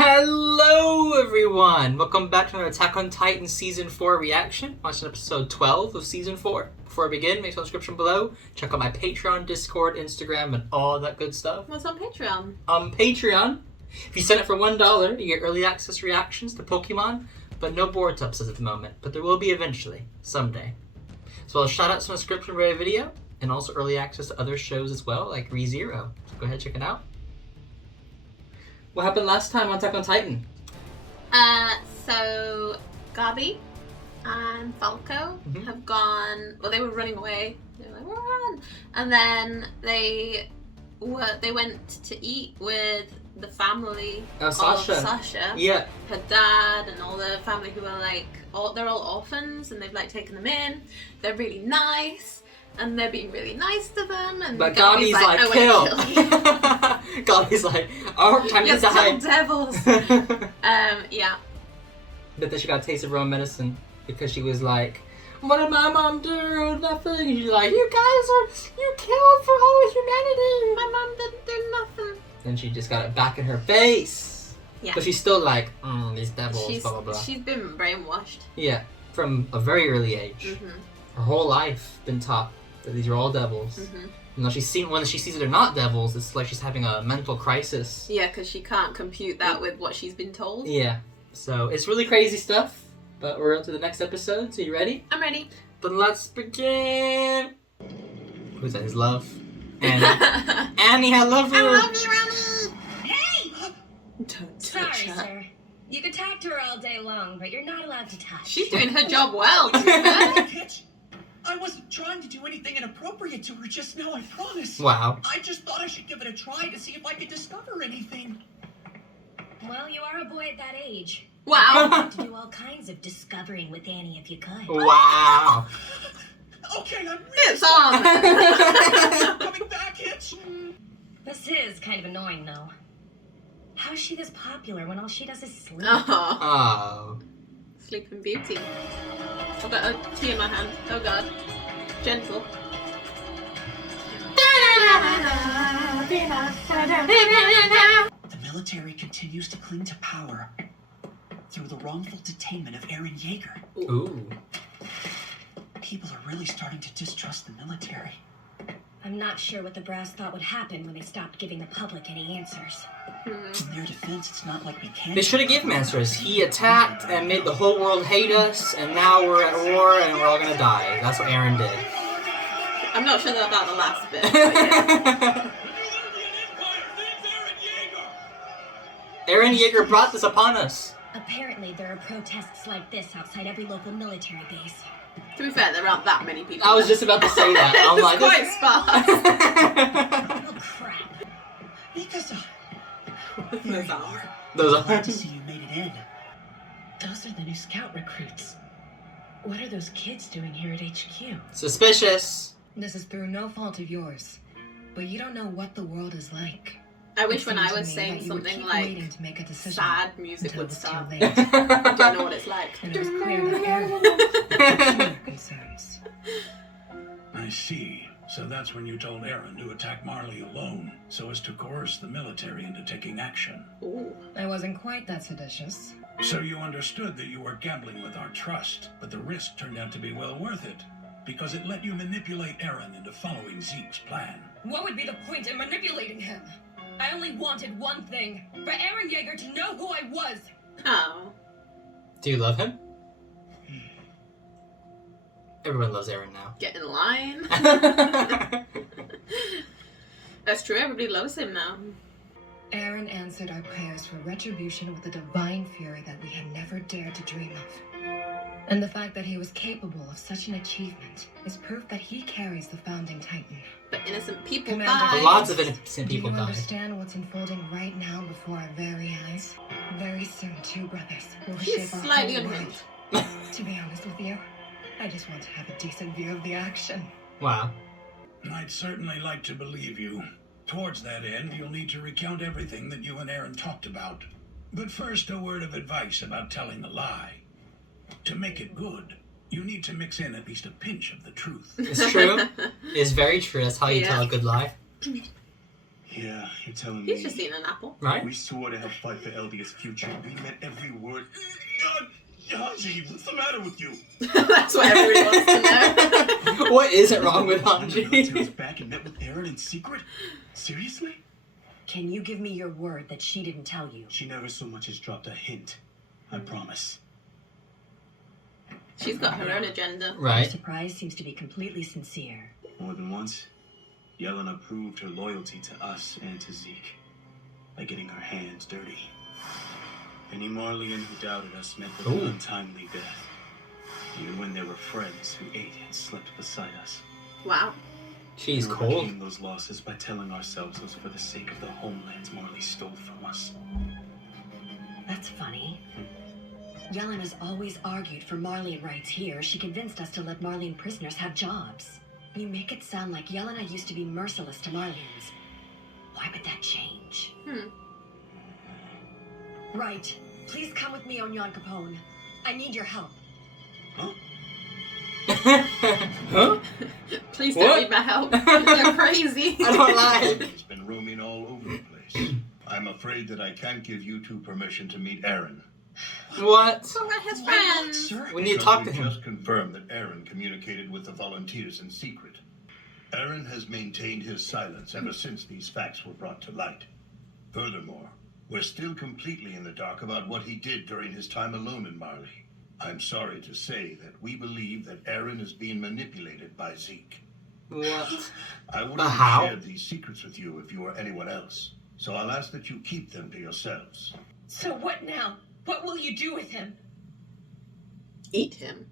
Hello everyone! Welcome back to another Attack on Titan Season 4 reaction. Watching episode 12 of Season 4. Before I begin, make sure the description below. Check out my Patreon, Discord, Instagram, and all that good stuff. What's on Patreon? On Patreon, if you sign up for $1, you get early access reactions to Pokemon, but no board episodes at the moment. But there will be eventually, someday. As well as shoutouts in the description of every video, and also early access to other shows as well, like ReZero. So go ahead and check it out. What happened last time on Attack on Titan? So Gabi and Falco have gone. Well, they were running away. They were like, run! And then they went to eat with the family of Sasha. Yeah. Her dad and all the family who are like, they're all orphans, and they've like taken them in. They're really nice. And they're being really nice to them, and but Gabi's like, kill. Gabi's like, oh, time to die. Kill devils. Yeah. But then she got a taste of her own medicine because she was like, what did my mom do? Nothing. And she's like, you killed for all of humanity. My mom didn't do nothing. And she just got it back in her face. Yeah. But she's still like, these devils, blah, blah, blah. She's been brainwashed. Yeah, from a very early age. Her whole life been taught that these are all devils. And when she sees that they're not devils, it's like she's having a mental crisis. Yeah, because she can't compute that with what she's been told. Yeah, so it's really crazy stuff. But we're on to the next episode. So you ready? I'm ready. Then let's begin. Who's that? His love. Annie. Annie, I love you. I love you, Annie. Hey! Don't Sorry, touch her. sir. You could talk to her all day long, but you're not allowed to touch. She's doing her job well. Bitch, I wasn't trying to do anything inappropriate to her just now, I promise. Wow. I just thought I should give it a try to see if I could discover anything. Well, you are a boy at that age. Wow. You'd to do all kinds of discovering with Annie if you could. Wow. Okay, I'm It's on. coming back, Hitch. This is kind of annoying, though. How is she this popular when all she does is sleep? Oh. Oh. Sleeping Beauty. I've got a key in my hand. Oh god. Gentle. The military continues to cling to power through the wrongful detainment of Eren Jaeger. Ooh. People are really starting to distrust the military. I'm not sure what the brass thought would happen when they stopped giving the public any answers. In their defense, it's not like we can't. They should have given answers. He attacked and made the whole world hate us, and now we're at war and we're all gonna die. That's what Eren did. I'm not sure about the last bit. But yeah. Eren Jaeger brought this upon us. Apparently, there are protests like this outside every local military base. To be fair, there aren't that many people. I was just about to say that. I'm like, quite sparse. Oh, crap. Mikasa. Those Glad are. to see you made it in. Those are the new scout recruits. What are those kids doing here at HQ? Suspicious. This is through no fault of yours, but you don't know what the world is like. I wish It when seemed I to was me saying that you would something keep like waiting to make a decision sad music until would it was too start. late. I don't know what it's like. And it was clear that Eren had similar concerns. I see. So that's when you told Eren to attack Marley alone, so as to coerce the military into taking action. Ooh. I wasn't quite that seditious. So you understood that you were gambling with our trust, but the risk turned out to be well worth it, because it let you manipulate Eren into following Zeke's plan. What would be the point in manipulating him? I only wanted one thing, for Eren Jaeger to know who I was. Oh. Do you love him? Everyone loves Eren now. Get in line. That's true, everybody loves him now. Eren answered our prayers for retribution with a divine fury that we had never dared to dream of. And the fact that he was capable of such an achievement is proof that he carries the founding Titan. But innocent people Commander, die. Lots of innocent people Do you died. understand what's unfolding right now before our very eyes? Very soon, two brothers will He's shape our slightly whole unhinged. world. To be honest with you, I just want to have a decent view of the action. Wow. I'd certainly like to believe you. Towards that end, you'll need to recount everything that you and Eren talked about. But first, a word of advice about telling a lie. To make it good, you need to mix in at least a pinch of the truth. It's true. It's very true. That's how you Yeah. tell a good lie. Yeah, you're telling He's me. just eating an apple. Right? We swore to help fight for Eldia's future. We meant every word. Hanji, what's the matter with you? That's what everybody wants to know. What isn't wrong with The military's Hanji? back and met with Eren in secret? Seriously? Can you give me your word that she didn't tell you? She never so much as dropped a hint. I promise. She's got her own agenda. Your Right. surprise seems to be completely sincere. More than once, Yelena proved her loyalty to us and to Zeke by getting her hands dirty. Any Marleyan who doubted us met with an Ooh. untimely death. Even when they were friends who ate and slept beside us. Wow. She's We cold. overcame those losses by telling ourselves it was for the sake of the homelands Marley stole from us. That's funny. Yelena's always argued for Marleyan rights here. She convinced us to let Marleyan prisoners have jobs. You make it sound like Yelena used to be merciless to Marleyans. Why would that change? Right. Please come with me on Yon Capone. I need your help. Huh? Huh? Please What? don't need my help. You're crazy. I don't like. He's been roaming all over the place. I'm afraid that I can't give you two permission to meet Eren. What? So we're his Why not, friends. sir? We need to Because talk to we him. just confirmed that Eren communicated with the volunteers in secret. Eren has maintained his silence ever since these facts were brought to light. Furthermore, we're still completely in the dark about what he did during his time alone in Marley. I'm sorry to say that we believe that Eren is being manipulated by Zeke. What? I wouldn't But have how? shared these secrets with you if you were anyone else. So I'll ask that you keep them to yourselves. So what now? What will you do with him? Eat him.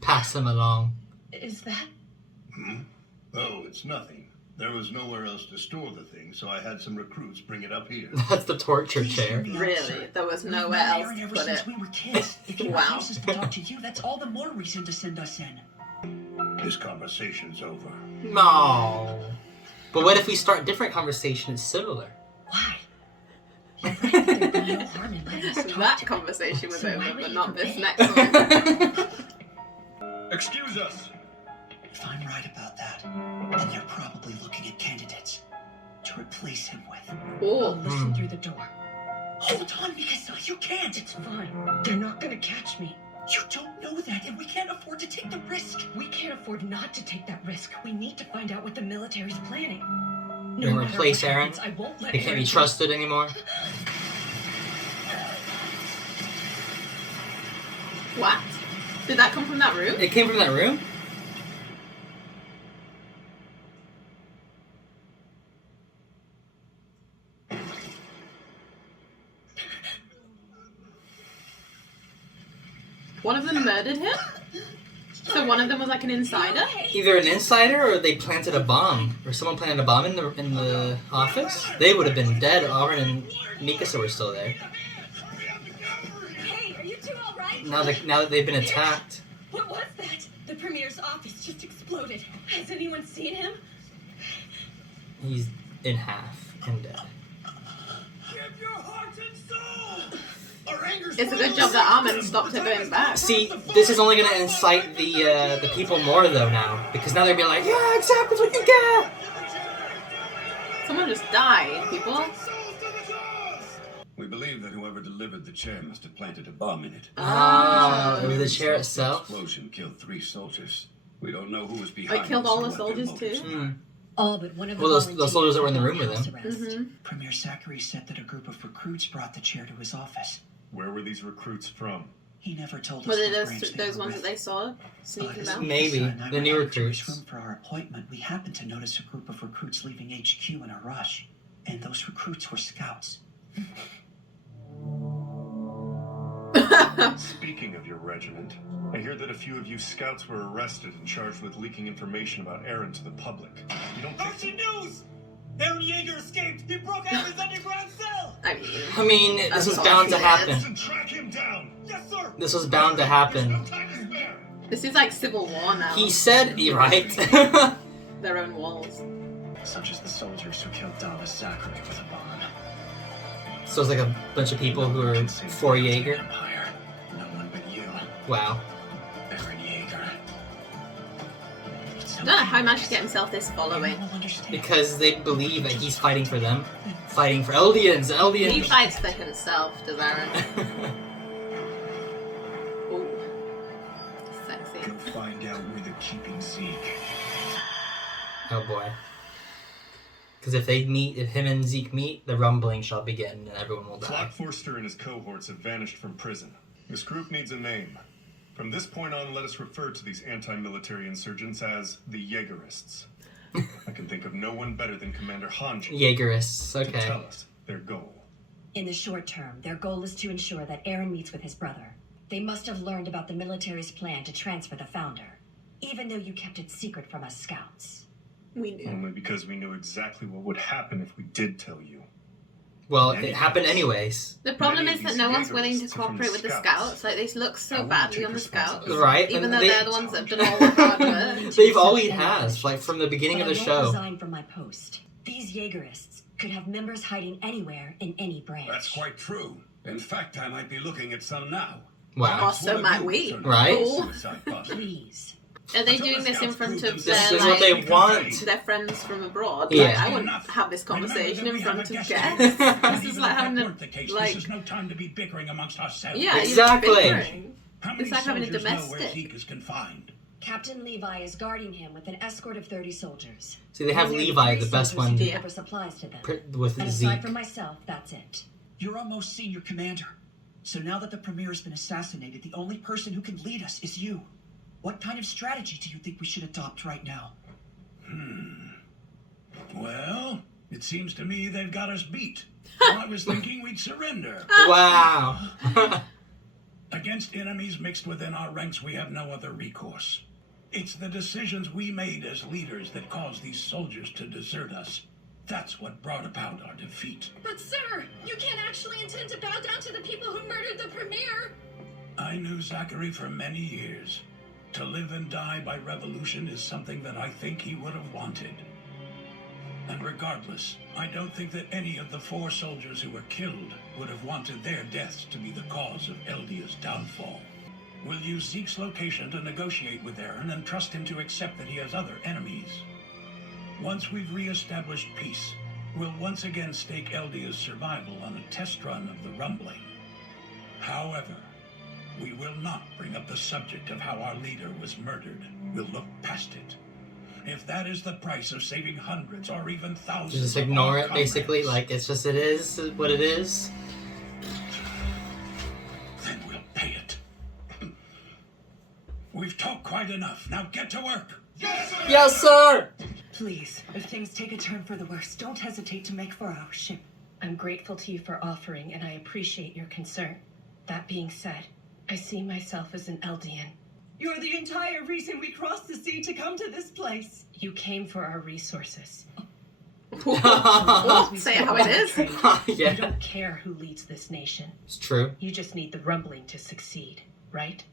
Pass him along. Is that... Hmm? Oh, it's nothing. There was nowhere else to store the thing, so I had some recruits bring it up here. That's the torture Please hear chair. me out, Really? sir. There was We've nowhere known else Eren to ever put since it. we were kids. If he Wow. refuses to talk to you, that's all the more reason to send us in. This conversation's over. No. But what if we start different conversations similar? Why? You're right that there'd be no harm in letting us talk That to conversation was So why over, would but he not this forbid? next one. Excuse us! If I'm right about that, then they're probably looking at candidates to replace him with. I'll Oh, listen through the door. Hold on, Mikasa, you can't! It's fine. They're not gonna catch me. You don't know that, and we can't afford to take the risk. We can't afford not to take that risk. We need to find out what the military's planning. You're gonna matter replace what Eren? happens, I won't let They can't be Eren- trusted anymore. what? Did that come from that room? It came from that room? One of them murdered him? So one of them was like an insider? Either an insider or they planted a bomb. Or someone planted a bomb in the office. They would have been dead. Armin and Mikasa were still there. Hey, are you two alright? Now that they've been attacked. What was that? The premier's office just exploded. Has anyone seen him? He's in half and dead. Give your heart and soul! Our anger's It's a good job that Armin stopped her going back. See, this is only gonna incite the people more though now. Because now they're being like, yeah, exactly what you get! Someone just died, people. We believe that whoever delivered the chair must have planted a bomb in it. Oh, it was the chair itself? The explosion killed 3 soldiers. We don't know who was behind They killed this all or the what their soldiers motives too? were. All but one of the Well, those soldiers that were in the room with him. Mm-hmm. Premier Zachary said that a group of recruits brought the chair to his office. Where were these recruits from? He never told us Were they what branch those, they those were ones with. that they saw sneaking As about? Maybe. Mikasa and I The were new headed to his recruits. room for our appointment, we happened to notice a group of recruits leaving HQ in a rush. And those recruits were scouts. Speaking of your regiment, I hear that a few of you scouts were arrested and charged with leaking information about Eren to the public. You don't think... news! Eren Jaeger escaped! He broke out of his underground cell! I mean, this That's was bound to awesome. happen. Listen, track him down! Yes, sir! This was bound to happen. There's no time to spare! This is like Civil War now. He said, you're right. Their own walls. Such as the soldiers who killed Dallas Zachary with a bomb. So it's like a bunch of people who are for Jaeger. Empire. No one but you, Wow. Eren Jaeger. It's no don't know how he managed to get himself this following. Eren will understand. Because they believe that he's fighting for them. Fighting for Eldians! Eldians! He fights for himself, does Eren. Ooh. Sexy. Go find out where they're keeping Zeke. Oh boy. Because if him and Zeke meet, the rumbling shall begin and everyone will die. Flock Forster and his cohorts have vanished from prison. This group needs a name. From this point on, let us refer to these anti-military insurgents as the Jaegerists. I can think of no one better than Commander Hange Jaegerists, to okay. tell us their goal. In the short term, their goal is to ensure that Eren meets with his brother. They must have learned about the military's plan to transfer the founder, even though you kept it secret from us scouts. We knew. Only because we knew exactly what would happen if we did tell you. Well, it happened anyways. The problem Many is of that these no one's willing to Jaegerists are from cooperate with the scouts. Like, they look so I won't badly take on the scouts. responsibility. Right, Even and though they- they're the ones that have done all the hard work. They've always has, like from the beginning But of the I show. won't resign from my post. These Jaegerists could have members hiding anywhere in any branch. That's quite true. In fact, I might be looking at some now. Wow. Oh, so might we. Right? Suicide bust. Please. Are they Until doing the this in scouts front prove of This their, is what they like, want. their friends from abroad? Yeah. Like, I wouldn't Enough. have this conversation Remember in that we front of have a guests. guest. This Even is if like that having weren't the case, like, this is no time to be bickering amongst ourselves. yeah, Exactly. you're bickering. How It's many like having a soldiers know where domestic. Zeke is confined? Captain Levi is guarding him with an escort of 30 soldiers. See, they have Only Levi, 3 the best soldiers one, who Yeah. deliver supplies to them. with And Zeke. aside from myself, that's it. You're our most senior commander. So now that the Premier has been assassinated, the only person who can lead us is you. What kind of strategy do you think we should adopt right now? Well, it seems to me they've got us beat. I was thinking we'd surrender. Wow. Against enemies mixed within our ranks, we have no other recourse. It's the decisions we made as leaders that caused these soldiers to desert us. That's what brought about our defeat. But sir, you can't actually intend to bow down to the people who murdered the Premier. I knew Zachary for many years. To live and die by revolution is something that I think he would have wanted. And regardless, I don't think that any of the 4 soldiers who were killed would have wanted their deaths to be the cause of Eldia's downfall. We'll use Zeke's location to negotiate with Eren and trust him to accept that he has other enemies. Once we've re-established peace, we'll once again stake Eldia's survival on a test run of the rumbling. However, we will not bring up the subject of how our leader was murdered. We'll look past it. If that is the price of saving hundreds or even thousands Just of ignore our it, basically. comrades, Like, it's just, it is what it is. then we'll pay it. We've talked quite enough. Now get to work. Yes, sir! Please, if things take a turn for the worse, don't hesitate to make for our ship. I'm grateful to you for offering, and I appreciate your concern. That being said, I see myself as an Eldian. You're the entire reason we crossed the sea to come to this place. You came for our resources. Well, say it how it is. You Yeah, don't care who leads this nation. it's true. You just need the rumbling to succeed, right?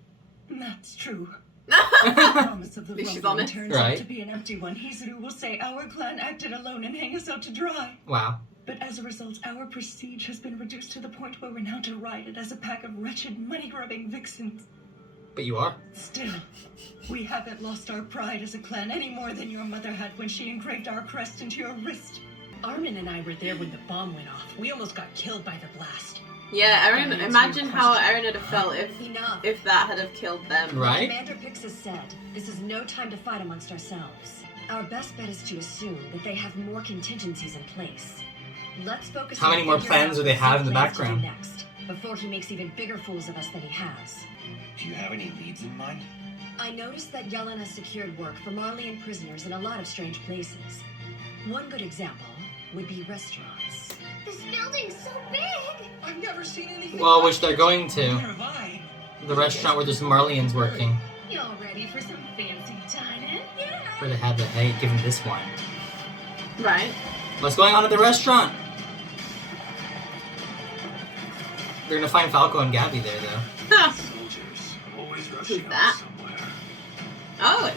That's true. The promise of the At least she's rumbling honest. turns Right. out to be an empty one. Hizuru will say our clan acted alone and hang us out to dry. Wow. But as a result, our prestige has been reduced to the point where we're now derided as a pack of wretched, money-grubbing vixens. But you are. Still, we haven't lost our pride as a clan any more than your mother had when she engraved our crest into your wrist. Armin and I were there when the bomb went off. We almost got killed by the blast. Yeah, Eren. Answer Imagine your how question. Eren would have felt Enough. if that had have killed them. Right? Commander Pyxis said, this is no time to fight amongst ourselves. Our best bet is to assume that they have more contingencies in place. Let's focus How on many more figuring plans out do they what have Zeke in the plans to do background? next, before he makes even bigger fools of us than he has. Do you have any leads in mind? I noticed that Yellen has secured work for Marleyan prisoners in a lot of strange places. One good example would be restaurants. This building's so big! I've never seen anything. Well, which they're going to. Neither have I. The restaurant where there's Marleyan's working. Y'all ready for some fancy dining? Yeah! Where they had the, hey, give him this one. Right. What's going on at the restaurant? They're gonna find Falco and Gabi there, though. Soldiers, always rushing Who's out that? somewhere. Oh,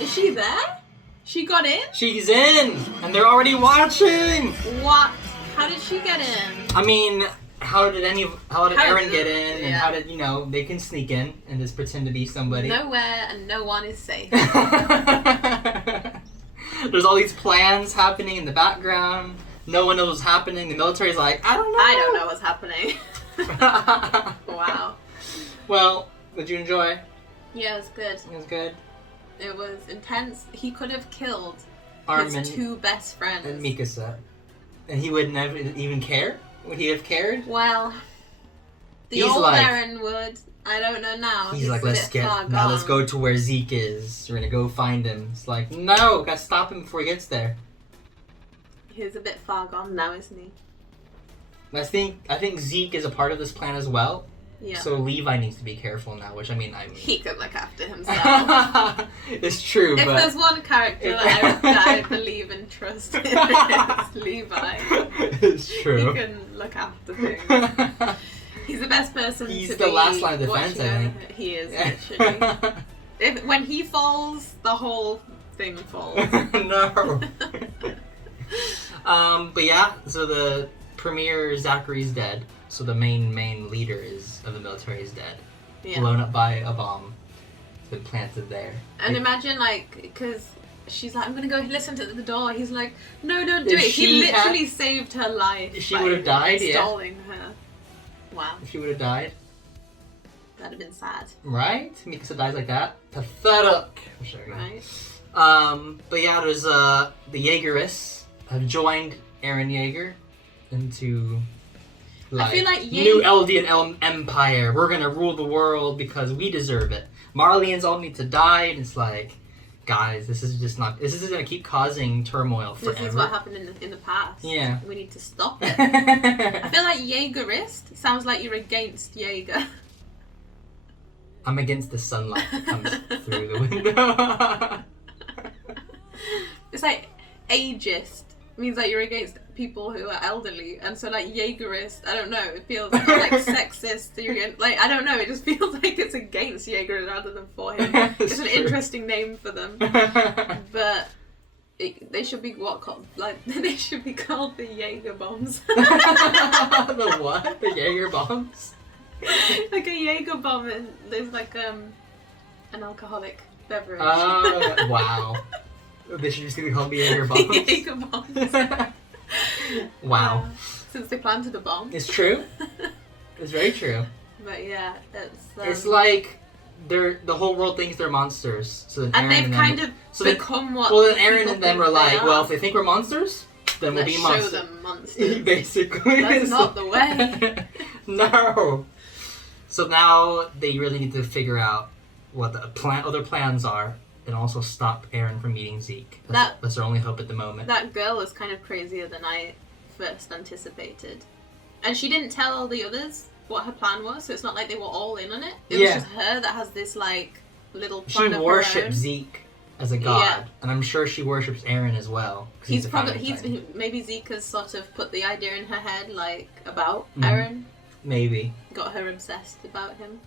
is she there? She got in? She's in! And they're already watching! What? How did she get in? I mean, how did Eren get in, and yeah. how did they can sneak in and just pretend to be somebody? Nowhere and no one is safe. There's all these plans happening in the background. No one knows what's happening. The military's like, I don't know. I don't know what's happening. Wow. Well, did you enjoy? Yeah, it was good. It was good. It was intense. He could have killed Armin his two best friends. and Mikasa. And he would never even care? Would he have cared? Well, the He's old like- Eren would. I don't know now. He's like, a let's bit far let's gone. go to where Zeke is. We're gonna go find him. It's like, no, gotta stop him before he gets there. He's a bit far gone now, isn't he? I think Zeke is a part of this plan as well. Yeah. So Levi needs to be careful now, which I mean He could look after himself. it's true, If but there's one character that I believe and trust in, it's Levi. it's true. He can look after things. He's the best person He's to the be last line of defense, I watching think. over. He is, literally. When he falls, the whole thing falls. No. But yeah, so the premier Zachary's dead. So the main leader of the military is dead. Yeah. Blown up by a bomb. It's been planted there. And imagine, like, because she's like, I'm gonna go listen to the door. He's like, no, don't do If it. He she literally saved her life. She by would have died, yeah. Stalling her. Wow. If she would have died. That'd have been sad. Right? Mikasa dies like that. Pathetic. I'm sure. Right? But yeah, there's the Jaegerists have joined Eren Jaeger into I feel like new Eldian Empire. We're gonna rule the world because we deserve it. Marleyans all need to die, and it's like, guys, this is just not. This is gonna keep causing turmoil forever. This is what happened in the past. Yeah. We need to stop it. I feel like Jaegerist sounds like you're against Jaeger. I'm against the sunlight that comes through the window. It's like ageist means that you're against people who are elderly, and so like Jaegerist, I don't know, it feels like sexist. You're against, like, I don't know, it just feels like it's against Jaeger rather than for him. It's an interesting name for them, but they should be they should be called the Jaeger bombs. The what? The Jaeger bombs? Like a Jaeger bomb, and there's like an alcoholic beverage. Oh, wow. They should just be called the Jaeger bombs. Jaeger bombs. Wow. Since they planted a bomb. It's true. It's very true. But yeah, it's like the whole world thinks they're monsters. So then and Eren they've and kind them, of so become what. Well, then people Eren and them think are like, they well, are. if they think we're monsters, then we'll Let's be show monsters. them monsters. Basically, That's not the way. No. So now they really need to figure out what the other plans are, and also stop Eren from meeting Zeke. That's their only hope at the moment. That girl is kind of crazier than I first anticipated, and she didn't tell all the others what her plan was. So it's not like they were all in on it. It was just her that has this like little plan She of her worships own. Zeke as a god, Yeah. and I'm sure she worships Eren as well. He's maybe Zeke has sort of put the idea in her head, like about Mhm. Eren. Maybe. Got her obsessed about him.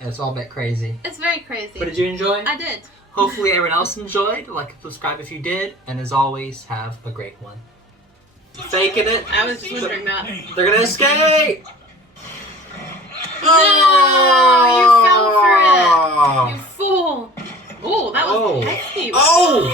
Yeah, it's all a bit crazy. It's very crazy. But did you enjoy? I did. Hopefully everyone else enjoyed. Like and subscribe if you did. And as always, have a great one. Faking it. I was just wondering that. They're gonna escape! No! You fell for it! You fool! Oh, that was hefty. Oh!